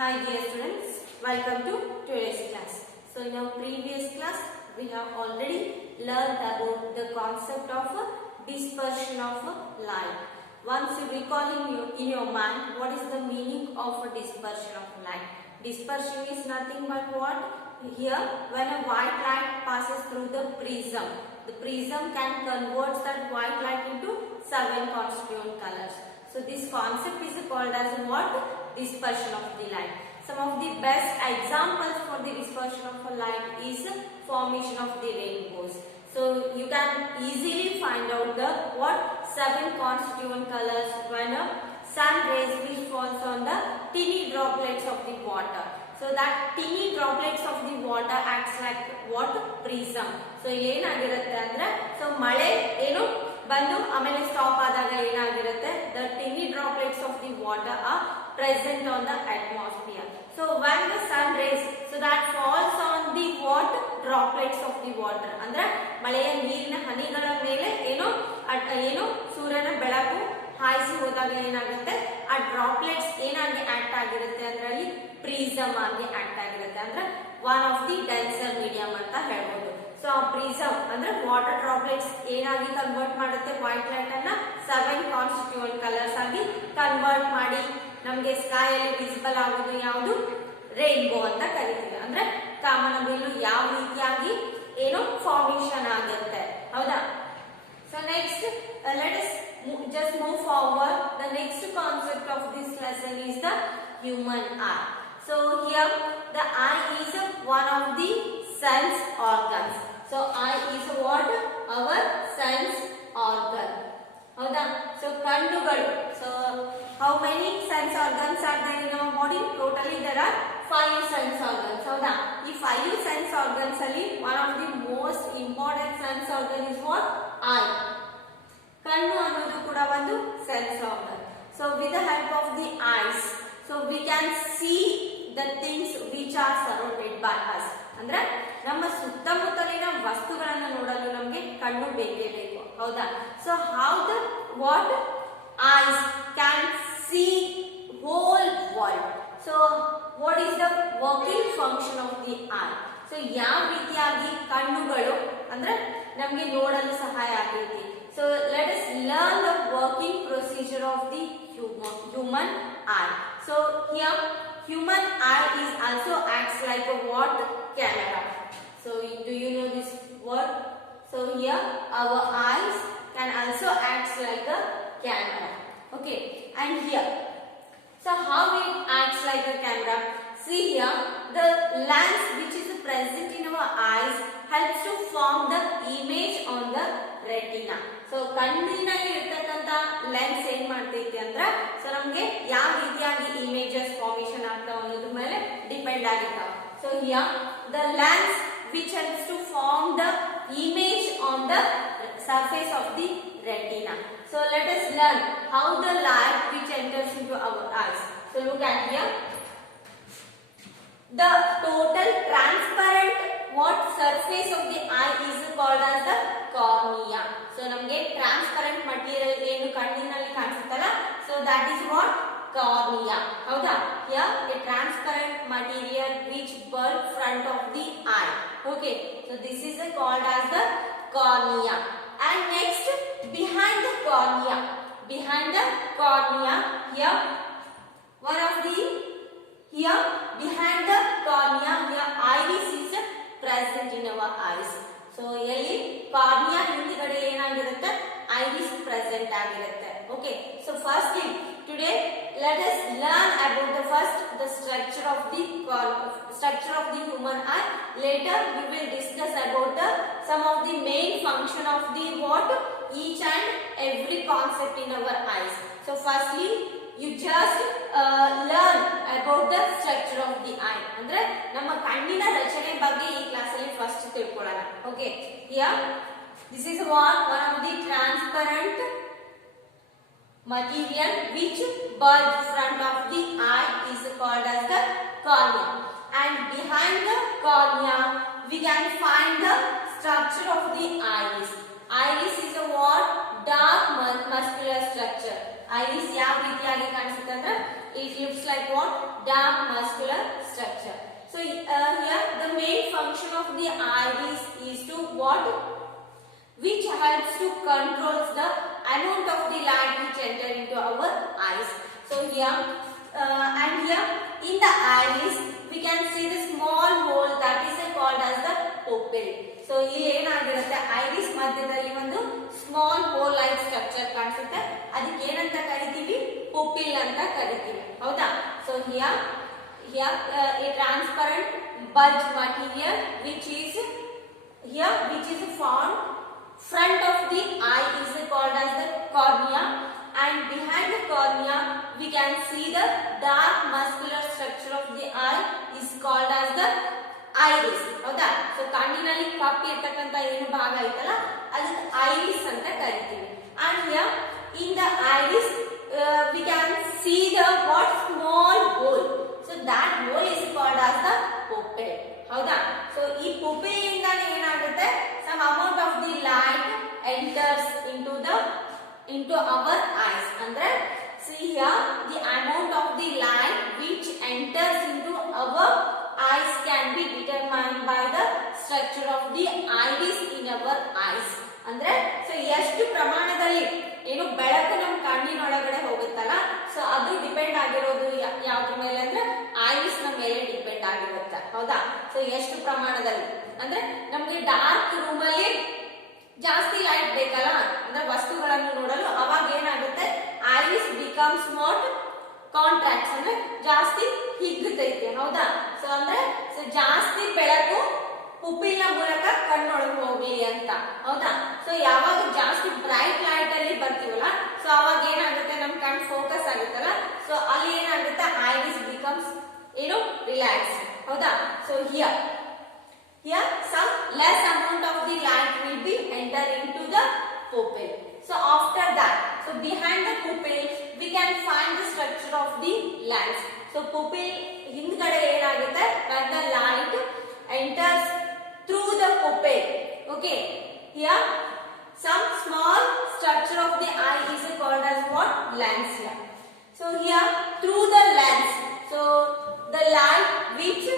Hi dear students, welcome to today's class. So in our previous class, we have already learned about the concept of dispersion of light. Once you recall in your mind, what is the meaning of dispersion of light? Dispersion is nothing but what? Here, when a white light passes through the prism can convert that white light into 7 constituent colors. So this concept is called as what? Dispersion of the light. Some of the best examples for the dispersion of a light is formation of the rainbows. So you can easily find out the what 7 constituent colors when a sun rays which falls on the teeny droplets of the water. So that teeny droplets of the water acts like what? Prism. So ಏನಾಗಿರುತ್ತೆ ಅಂದ್ರೆ so ಮಳೆ ಏನು ಬಂದು ಆಮೇಲೆ stop ಆದಾಗ ಏನಾಗಿರುತ್ತೆ the teeny droplets of the water are present on the atmosphere. So when the sun rays so that falls on the what droplets of the water ಅಂದ್ರೆ ಮಳೆಯ ನೀರಿನ ಹನಿಗಳ ಮೇಲೆ ಏನು ಸೂರ್ಯನ ಬೆಳಕು ಹಾಯಿಸಿ ಹೋದಾಗ ಏನಾಗುತ್ತೆ ಆ ಡ್ರಾಪ್ಲೆಟ್ಸ್ ಏನಾಗಿ ಆಕ್ಟ್ ಆಗಿರುತ್ತೆ ಅಂದ್ರೆ ಅಲ್ಲಿ ಪ್ರಿಸಮ್ ಆಗಿ ಆಕ್ಟ್ ಆಗಿರುತ್ತೆ ಅಂದ್ರೆ one of the denser medium ಅಂತ ಹೇಳ್ಬೋದು. ಸೊ ಆ ಪ್ರಿಸಮ್ ಅಂದ್ರೆ ವಾಟರ್ ಡ್ರಾಪ್ಲೆಟ್ಸ್ ಏನಾಗಿ ಕನ್ವರ್ಟ್ ಮಾಡುತ್ತೆ ವೈಟ್ ಲೈಟ್ ಅನ್ನ 7 ಕಾನ್ಸ್ಟಿಟ್ಯೂಯೆಂಟ್ ಕಲರ್ಸ್ ಆಗಿ ಕನ್ವರ್ಟ್ ಮಾಡಿ ನಮಗೆ ಸ್ಕೈ ಅಲ್ಲಿ ವಿಸಿಬಲ್ ಆಗೋದು ಯಾವುದು ರೈನ್ಬೋ ಅಂತ ಕರಿತೀವಿ. ಅಂದ್ರೆ ಕಾಮನಬಿಲ್ಲು ಯಾವ ರೀತಿಯಾಗಿ ಫಾರ್ಮೇಶನ್ ಆಗುತ್ತೆ ಹೌದಾ. So next let us just move forward. The next concept of this lesson is the human eye. So here the eye is one of the sense organs. So eye is what? Our sense organ. ಹೌದಾ. So ಕಣ್ಣುಗಳು. So how many sense organs are there in our body? Totally there are 5 sense organs. ಹೌದಾ. ಈ 5 sense organs ಅಲ್ಲಿ one of the most important sense organ is what? Eye. ಕಣ್ಣು ಅನ್ನೋದು ಕೂಡ ಒಂದು sense organ. So with the help of the eyes so we can see the things which are surrounded by us. ಅಂದ್ರೆ ನಮ್ಮ ಸುತ್ತಮುತ್ತಲಿನ ವಸ್ತುಗಳನ್ನು ನೋಡಲು ನಮಗೆ ಕಣ್ಣು ಬೇಕೇ ಬೇಕು ಹೌದಾ. So how the what ice can see whole world. So what is the working function of the I. So ಯಾವ ರೀತಿಯಾಗಿ ಕಣ್ಣುಗಳು ಅಂದ್ರೆ ನಮಗೆ ನೋಡಲು ಸಹಾಯ ಆಗೈತಿ. So let us learn the working procedure of the human eye. So here human eye is also acts like a what? Camera. So do you know this word? So here our eyes can also act like a camera. Okay, and here so how it acts like a camera? See here the lens which is present in our eyes helps to form the image on the retina. So ಕಣ್ಣಿನಲ್ಲಿ ಇರ್ತಕ್ಕಂತ lens ಏನ್ ಮಾಡ್ತೈತಿ ಅಂದ್ರ so ನಮ್ಗೆ ಯಾವ ರೀತಿಯಾಗಿ images formation ಆಗ್ತಾವ ಅನ್ನೋದ್ರ ಮೇಲೆ ಡಿಪೆಂಡ್ ಆಗಿರ್ತಾವ. So here the lens which helps to form the image on the surface of the retina. So let us learn how the light which enters into our eyes. So look at here. The total transparent what surface of the eye is called as the cornea. So ನಮಗೆ transparent material ಏನು ಕಣ್ಣಿನಲ್ಲಿ ಕಾಣಿಸುತ್ತಲ್ಲ so that is what cornea ಹೌದಾ. here a transparent material which bulb front of the eye. Okay, so this is called as the cornea. And next behind the cornea here one of the here behind the cornea here iris is present in our eyes. So ಎಲ್ಲಿ cornea ಹಿಂದ್ಗಡೆ ಏನಾಗಿರುತ್ತೆ iris present ಆಗಿರುತ್ತೆ. Okay, so first thing today let us learn about the structure of the human eye. Later we will discuss about some of the main function of the what each and every concept in our eyes. So firstly you just learn about the structure of the eye. ಅಂದ್ರೆ ನಮ್ಮ ಕಣ್ಣಿನ ರಚನೆ ಬಗ್ಗೆ ಈ class ಅಲ್ಲಿ first ತಿಳ್ಕೊಳ್ಳೋಣ. Okay, here this is one of the transparent material which bulb front of the eye is called as the cornea. And behind the cornea we can find the structure of the iris. Iris is a what? Dark muscular structure. Iris ಯಾವ ರೀತಿಯಾಗಿ ಕಾಣಿಸುತ್ತೆ ಅಂದ್ರೆ it looks like what? dark muscular structure. So here the main function of the iris is to what? Which helps to controls the amount of the light which enter into our eyes. So here and here in the iris we can see the small hole that is called as the pupil. So ಇಲ್ಲಿ ಏನಾಗಿರುತ್ತೆ iris ಮಧ್ಯದಲ್ಲಿ ಒಂದು small hole like structure ಕಾಣಿಸುತ್ತೆ, ಅದಕ್ಕೆ ಏನಂತ ಕರಿತೀವಿ? ಪುಪಿಲ್ ಅಂತ ಕರಿತೀವಿ, ಹೌದಾ? So here a transparent bulge material which is found front of the eye is called as the cornea, and behind the cornea we can see the dark muscular structure of the eye is called as the iris, ಹೌದಾ? So ಕಣ್ಣಿನಲ್ಲಿ ಕಪ್ಪು ಇರ್ತಕ್ಕಂತ ಏನು ಭಾಗ ಐತಲ್ಲ ಅದಕ್ಕೆ iris ಅಂತ ಕರಿತೀವಿ. And here in the iris we can see the what small hole, so that hole is called as the pupil, ಹೌದಾ? ಸೊ ಈ pupil ಇಂದ ಏನಾಗುತ್ತೆ? some amount of the light enters into our eyes. ಅಂದ್ರೆ see here the amount of the light which enters into our eyes can be determined by the structure of the iris in our eyes. ಅಂದ್ರೆ so ಎಷ್ಟು ಪ್ರಮಾಣದಲ್ಲಿ ಏನು ಬೆಳಕು ನಮ್ಮ ಕಣ್ಣಿನೊಳಗಡೆ ಹೋಗುತ್ತಲ್ಲ, so ಅದು depend ಆಗಿರೋದು ಯಾವ್ದ್ರ ಮೇಲೆ ಅಂದ್ರೆ ಐರಿಸ್ ನ ಮೇಲೆ ಡಿಪೆಂಡ್ ಆಗಿರುತ್ತೆ, ಹೌದಾ? ಸೊ ಎಷ್ಟು ಪ್ರಮಾಣದಲ್ಲಿ ಅಂದ್ರೆ ನಮ್ಗೆ ಡಾರ್ಕ್ ರೂಮ್ ಅಲ್ಲಿ ಜಾಸ್ತಿ ಲೈಟ್ ಬೇಕಲ್ಲ, ಅಂದ್ರೆ ವಸ್ತುಗಳನ್ನು ನೋಡಲು, ಅವಾಗ ಏನಾಗುತ್ತೆ? ಐರಿಸ್ ಬಿಕಮ್ಸ್ ನಾಟ್ ಕಾಂಟ್ರಾಕ್ಟ್ಸ್, ಅಂದ್ರೆ ಜಾಸ್ತಿ ಹಿಗ್ಗುತ್ತೈತೆ, ಹೌದಾ? ಸೊ ಅಂದ್ರೆ ಸೊ ಜಾಸ್ತಿ ಬೆಳಕು ಪುಪಿಲ್ನ ಮೂಲಕ ಕಣ್ಣೊಳಗೆ ಹೋಗ್ಲಿ ಅಂತ, ಹೌದಾ? ಸೊ ಯಾವಾಗ ಜಾಸ್ತಿ ಬ್ರೈಟ್ ಲೈಟ್ ಅಲ್ಲಿ ಬರ್ತೀವಲ್ಲ, ಸೊ ಅವಾಗ ಏನಾಗುತ್ತೆ? ನಮ್ ಕಣ್ ಫೋಕಸ್ ಆಗುತ್ತಲ್ಲ, ಸೊ ಅಲ್ಲಿ ಏನಾಗುತ್ತೆ? ಐರಿಸ್ ಬಿಕಮ್ಸ್ ಏನು ರಿಲ್ಯಾಕ್ಸ್, ಹೌದಾ? So here some less amount of the light will be enter into the pupil. So after that, so behind the pupil we can find the structure of the lens. So pupil ಹಿಂದ್ಗಡೆ ಏನಾಗುತ್ತೆ? when the light enters through the pupil, okay, here some small structure of the eye is called as what? lens here. So here through the lens, so the light which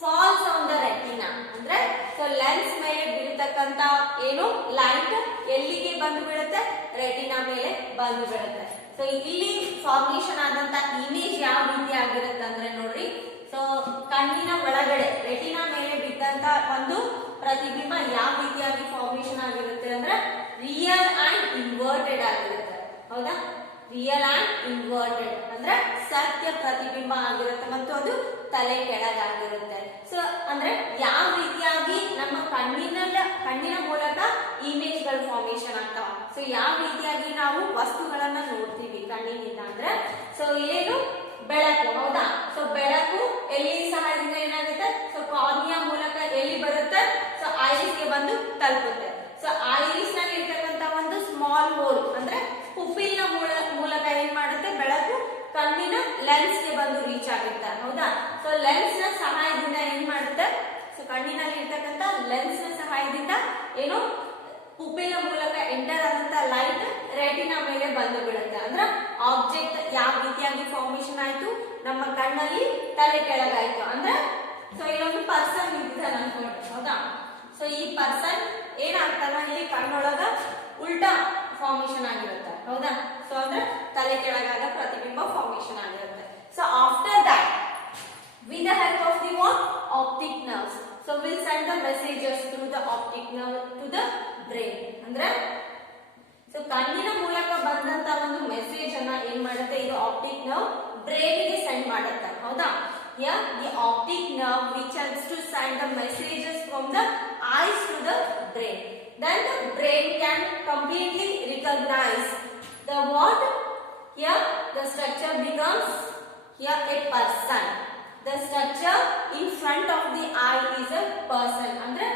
falls on the retina, ಅಂದ್ರೆ so lens ಮೇಲೆ ಬೀಳ್ತಕ್ಕಂತ ಏನು light ಎಲ್ಲಿಗೆ ಬಂದು ಬೀಳುತ್ತೆ? Retina ಮೇಲೆ ಬಂದು ಬೀಳುತ್ತೆ. So ಇಲ್ಲಿ ಫಾರ್ಮೇಶನ್ ಆದಂತ ಇಮೇಜ್ ಯಾವ ರೀತಿ ಆಗಿರುತ್ತೆ ಅಂದ್ರೆ ನೋಡ್ರಿ, ಸೊ ಕಣ್ಣಿನ ಒಳಗಡೆ ರೆಟಿನಾ ಮೇಲೆ ಬಿದ್ದಂತ ಒಂದು ಪ್ರತಿಬಿಂಬ ಯಾವ ರೀತಿಯಾಗಿ ಫಾರ್ಮೇಶನ್ ಆಗಿರುತ್ತೆ ಅಂದ್ರೆ ರಿಯಲ್ ಅಂಡ್ ಇನ್ವರ್ಟೆಡ್ ಆಗಿರುತ್ತೆ, ಹೌದಾ? ರಿಯಲ್ ಅಂಡ್ ಇನ್ವರ್ಟೆಡ್ ಅಂದ್ರೆ ಸತ್ಯ ಪ್ರತಿಬಿಂಬ ಆಗಿರುತ್ತೆ ಮತ್ತು ಅದು ತಲೆ ಕೆಳಗಾಗಿರುತ್ತೆ. ಸೊ ಅಂದ್ರೆ ಯಾವ ರೀತಿಯಾಗಿ ನಮ್ಮ ಕಣ್ಣಿನ ಮೂಲಕ ಇಮೇಜ್ ಗಳು ಫಾರ್ಮೇಶನ್ ಆಗ್ತಾವ, ಸೊ ಯಾವ ರೀತಿಯಾಗಿ ನಾವು ವಸ್ತುಗಳನ್ನ ನೋಡ್ತೀವಿ ಕಣ್ಣಿನಿಂದ ಅಂದ್ರೆ ಸೊ ಏನು ಬೆಳಕು, ಹೌದಾ? ಸೊ ಬೆಳಕು ಎಲ್ಲಿ ಸಹಾಯದಿಂದ ಏನಾಗುತ್ತೆ? ಸೊ ಕಾರ್ನಿಯಾ ಮೂಲಕ ಎಲ್ಲಿ ಬರುತ್ತೆ? ಸೊ ಐರಿಸ್ ಗೆ ಬಂದು ತಲುಪುತ್ತೆ. ಸೊ ಐರಿಸ್ ನಲ್ಲಿ ಇರ್ತಕ್ಕಂತ ಒಂದು ಸ್ಮಾಲ್ ಹೋಲ್ ಅಂದ್ರೆ ಪುಪಿಲ್ ನ ಮೂಲಕ ಏನ್ ಮಾಡುತ್ತೆ? ಬೆಳಕು ಕಣ್ಣಿನ ಲೆನ್ಸ್ ಗೆ ಬಂದು ರೀಚ್ ಆಗುತ್ತೆ, ಹೌದಾ? ಸೊ ಲೆನ್ಸ್ ನ ಸಹಾಯದಿಂದ ಏನ್ ಮಾಡುತ್ತೆ? ಸೊ ಕಣ್ಣಿನಲ್ಲಿ ಇರ್ತಕ್ಕಂತ ಲೆನ್ಸ್ ನ ಸಹಾಯದಿಂದ ಏನು ಪುಪಿಲ್ ನ ಮೂಲಕ ಎಂಟರ್ ಆದಂತ ಲೈಟ್ ರೆಟಿನಾ ಮೇಲೆ ಬಂದು ಬೀಳುತ್ತೆ. ಅಂದ್ರೆ ಆಬ್ಜೆಕ್ಟ್ ಯಾವ ರೀತಿಯಾಗಿ ಫಾರ್ಮೇಶನ್ ಆಯ್ತು? ನಮ್ಮ ಕಣ್ಣಲ್ಲಿ ತಲೆ ಕೆಳಗಾಯ್ತು. ಅಂದ್ರೆ ಸೊ ಇಲ್ಲೊಂದು ಪರ್ಸನ್ ಇದ್ದಾನೆ ಅನ್ಕೊಂಡು, ಹೌದಾ? ಸೊ ಈ ಪರ್ಸನ್ ಏನಾಗ್ತಾನ? ಇಲ್ಲಿ ಕಣ್ಣೊಳಗ ಉಲ್ಟಾ ಫಾರ್ಮೇಶನ್ ಆಗಿರುತ್ತೆ, ಹೌದಾ? ಸೊ ಅಂದ್ರೆ ತಲೆ ಕೆಳಗಾಗ ಪ್ರತಿಬಿಂಬ ಫಾರ್ಮೇಶನ್ ಆಗಿರುತ್ತೆ. So after that with the help of the what? Optic nerves, so we'll send the messages through the optic nerve to the brain. ಅಂದ್ರೆ ಸೊ ಕಣ್ಣಿನ ಮೂಲಕ ಬಂದಂತ ಒಂದು ಮೆಸೇಜ್ ಅನ್ನ ಏನ್ ಮಾಡುತ್ತೆ? ಇದು ಆಪ್ಟಿಕ್ ನರ್ವ್ ಬ್ರೈನ್ ಗೆ ಸೆಂಡ್ ಮಾಡುತ್ತೆ, ಹೌದಾ? here the optic nerve which helps to send the messages from the eyes to the brain. Then the brain can completely recognize the what? Here the structure becomes here a person. The structure in front of the eye is a person. Andre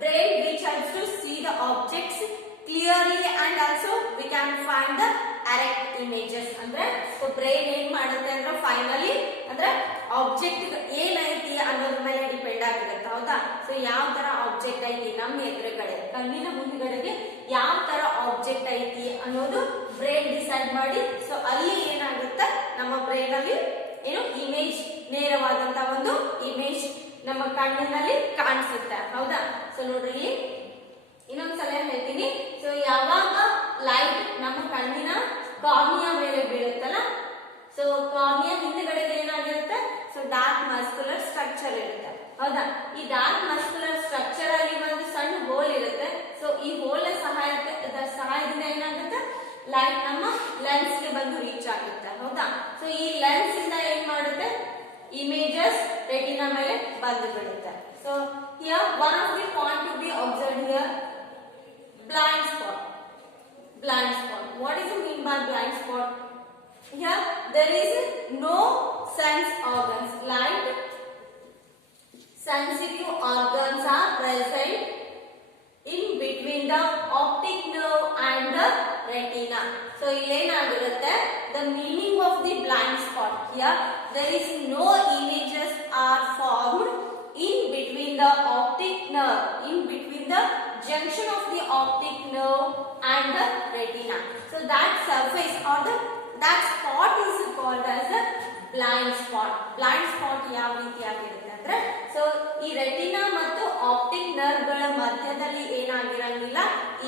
brain which helps to see the objects clearly and also we can find the erect images. Andre so brain ಏನು ಮಾಡುತ್ತೆ ಅಂದ್ರೆ finally ಅಂದ್ರೆ object ಏನೈತಿ ಅನ್ನೋದ್ರ ಮೇಲೆ depend ಆಗಿರುತ್ತೆ, ಹೌದಾ? So ಯಾವ ತರ ಆಬ್ಜೆಕ್ಟ್ ಐತಿ ನಮ್ಮ ಎದುರುಗಡೆ ಕಣ್ಣಿನ ಮುಂದ್ಗಡೆಗೆ ಯಾವ ತರ ಆಬ್ಜೆಕ್ಟ್ ಐತಿ ಅನ್ನೋದು ಬ್ರೈನ್ ಡಿಸೈಡ್ ಮಾಡಿ ಸೊ ಅಲ್ಲಿ ಏನಾಗುತ್ತೆ? ನಮ್ಮ ಬ್ರೈನ್ ಅಲ್ಲಿ ನೇರವಾದಂತ ಒಂದು ಇಮೇಜ್ ನಮ್ಮ ಕಣ್ಣಿನಲ್ಲಿ ಕಾಣಿಸುತ್ತೆ ಹೌದಾ. ಸೊ ನೋಡ್ರಿ ಇನ್ನೊಂದ್ಸಲ ಹೇಳ್ತೀನಿ. ಸೊ ಯಾವಾಗ ಲೈಟ್ ನಮ್ಮ ಕಣ್ಣಿನ ಕಾರ್ನಿಯಾ ಮೇಲೆ ಬೀಳುತ್ತಲ್ಲ, ಸೊ ಕಾರ್ನಿಯಾ ಹಿಂದ್ಗಡೆ ಏನಾಗಿರುತ್ತೆ, ಸೊ ಡಾರ್ಕ್ ಮಸ್ಕ್ಯುಲರ್ ಸ್ಟ್ರಕ್ಚರ್ ಇರುತ್ತೆ ಹೌದಾ. ಈ ಡಾರ್ಕ್ ಮಸ್ಕ್ಯುಲರ್ ಸ್ಟ್ರಕ್ಚರ್ ಅಲ್ಲಿ ಒಂದು ಸಣ್ಣ ಹೋಲ್ ಇರುತ್ತೆ. ಸೊ ಈ ಹೋಲ್ ಸಹಾಯದಿಂದ ಏನಾಗುತ್ತೆ, ಲೈಟ್ ನಮ್ಮ ಲೆನ್ಸ್ ಗೆ ಬಂದು ರೀಚ್ ಆಗುತ್ತೆ ಹೌದಾ. ಸೊ ಈ ಲೆನ್ಸ್ ಇಂದ ಏನ್ ಮಾಡುತ್ತೆ, ಇಮೇಜಸ್ ರೆಟಿನಾ ಮೇಲೆ ಬಂದು ಬಿಡುತ್ತೆ. So here one of the point to B observed here, blind spot. Blind spot. What is it mean by blind spot? Here there is no sense organs. Light sensitive organs are present in between the optic nerve and the retina. So ilenagirutte, the meaning of the blind spot here, there is no images are formed in between the optic nerve, in between the junction of the optic nerve and the retina. So that surface or that spot is called as the blind spot. Blind spot ಯಾವ ರೀತಿಯಾಗಿರುತ್ತೆ ಅಂದ್ರೆ, so ಈ retina ಮತ್ತು optic nerve ಗಳ ಮಧ್ಯದಲ್ಲಿ ಏನಾಗಿರಂಗಿಲ್ಲ,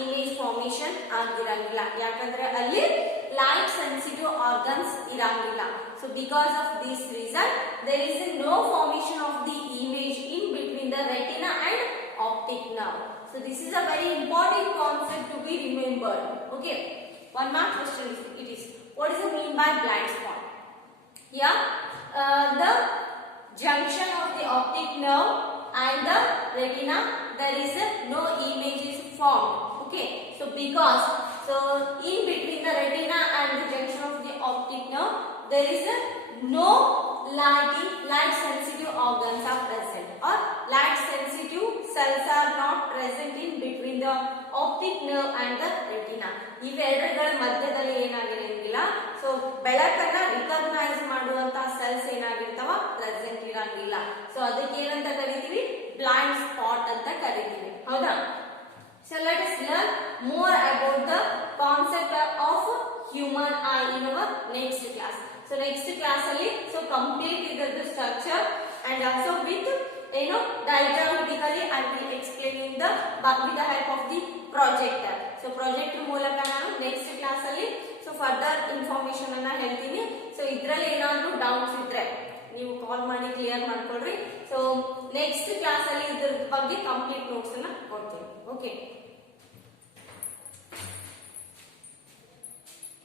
image formation ಆಗಿರಂಗಿಲ್ಲ. ಯಾಕಂದ್ರೆ ಅಲ್ಲಿ light sensitive organs ಇರಂಗಿಲ್ಲ. So because of this reason there is no formation of the image in between the retina and optic nerve. So this is a very important concept to be remembered. Okay, one more question it is, what is the mean by blind spot? Yeah, the junction of the optic nerve and the retina, there is no image is formed. Okay, so because in between the retina and the junction of the optic nerve, there is no light sensitive organs are present, or light sensitive cells are not present in between the optic nerve and the retina. ಇವೆರಡರ ಮಧ್ಯದಲ್ಲಿ ಏನಾಗಿರಂಗಿಲ್ಲ, so ಬೆಳಕನ್ನ recognise ಮಾಡುವಂತ cells ಏನಾಗಿರ್ತಾವ, present ಇರಂಗಿಲ್ಲ. So ಅದಕ್ಕೆ ಏನಂತ ಕರಿತೀವಿ, blind spot ಅಂತ ಕರಿತೀವಿ ಹೌದಾ. So let us learn more about the concept of human eye in our next class. So next class ಅಲ್ಲಿ complete the structure and also with diagrammatically I will explain in the with the help of the projector. So projector ಮೂಲಕ ನಾನು next class ಅಲ್ಲಿ further information ಅನ್ನ ಹೇಳ್ತೀನಿ. So ಇದರಲ್ಲಿ ಏನಾದರೂ doubts ಇದ್ರೆ ನೀವು ಕಾಲ್ ಮಾಡಿ ಕ್ಲಿಯರ್ ಮಾಡ್ಕೊಳ್ರಿ. ಸೊ ನೆಕ್ಸ್ಟ್ ಕ್ಲಾಸ್ ಅಲ್ಲಿ ಇದ್ರ ಬಗ್ಗೆ ಕಂಪ್ಲೀಟ್ ನೋಟ್ಸ್ ಅನ್ನ ಕೊಡ್ತೀನಿ. ಓಕೆ.